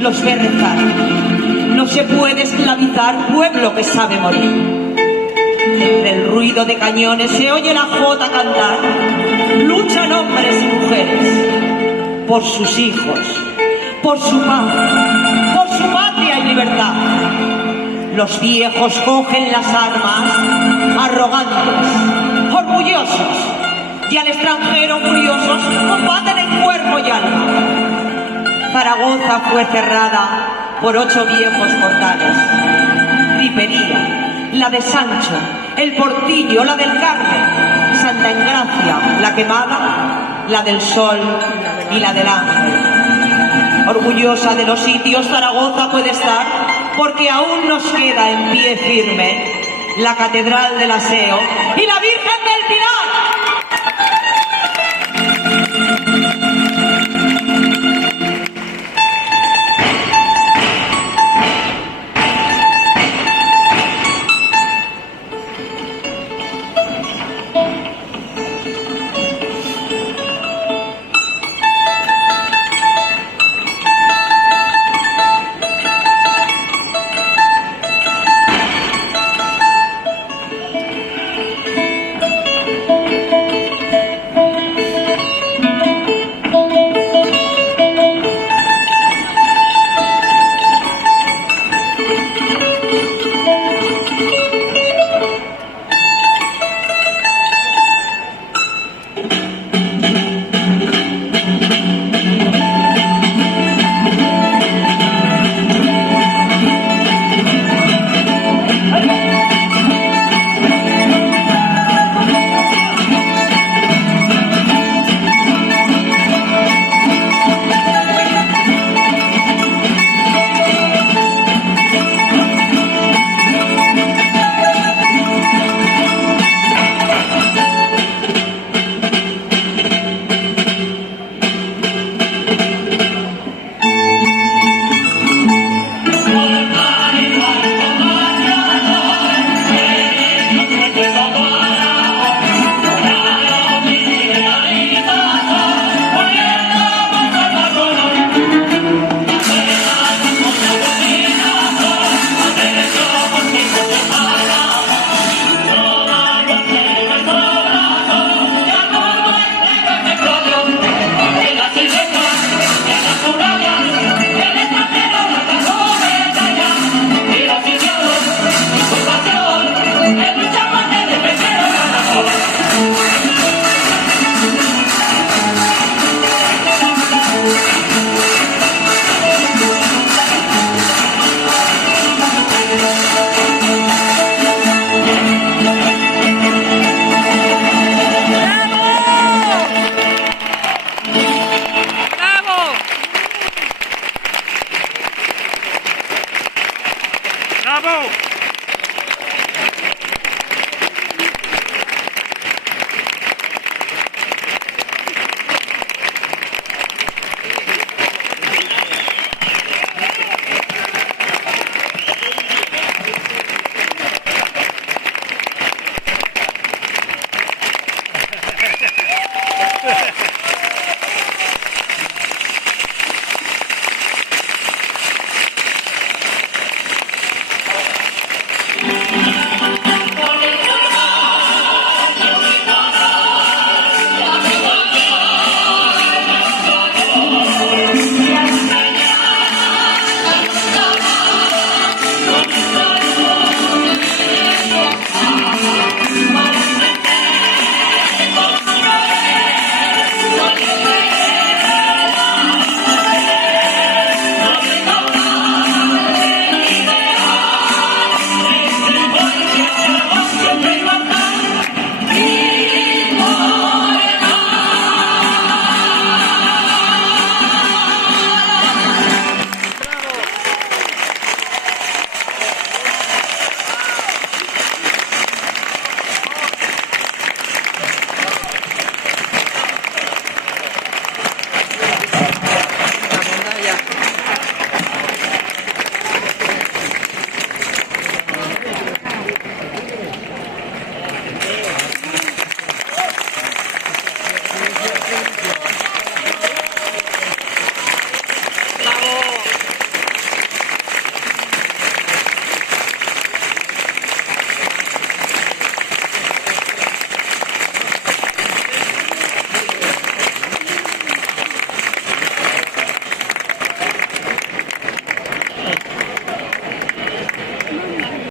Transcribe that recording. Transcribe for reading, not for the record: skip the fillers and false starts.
los ve rezar. No se puede esclavizar pueblo que sabe morir. Entre el ruido de cañones se oye la jota cantar. Luchan hombres y mujeres por sus hijos, por su paz, por su patria y libertad. Los viejos cogen las armas, arrogantes, orgullosos, y al extranjero curiosos combaten en cuerpo y alma. Zaragoza fue cerrada por 8 viejos portales. Vipería, la de Sancho, el Portillo, la del Carmen, Santa Engracia, la Quemada, la del Sol y la del Ángel. Orgullosa de los sitios, Zaragoza puede estar, porque aún nos queda en pie firme la Catedral del Aseo y la Virgen del Pilar.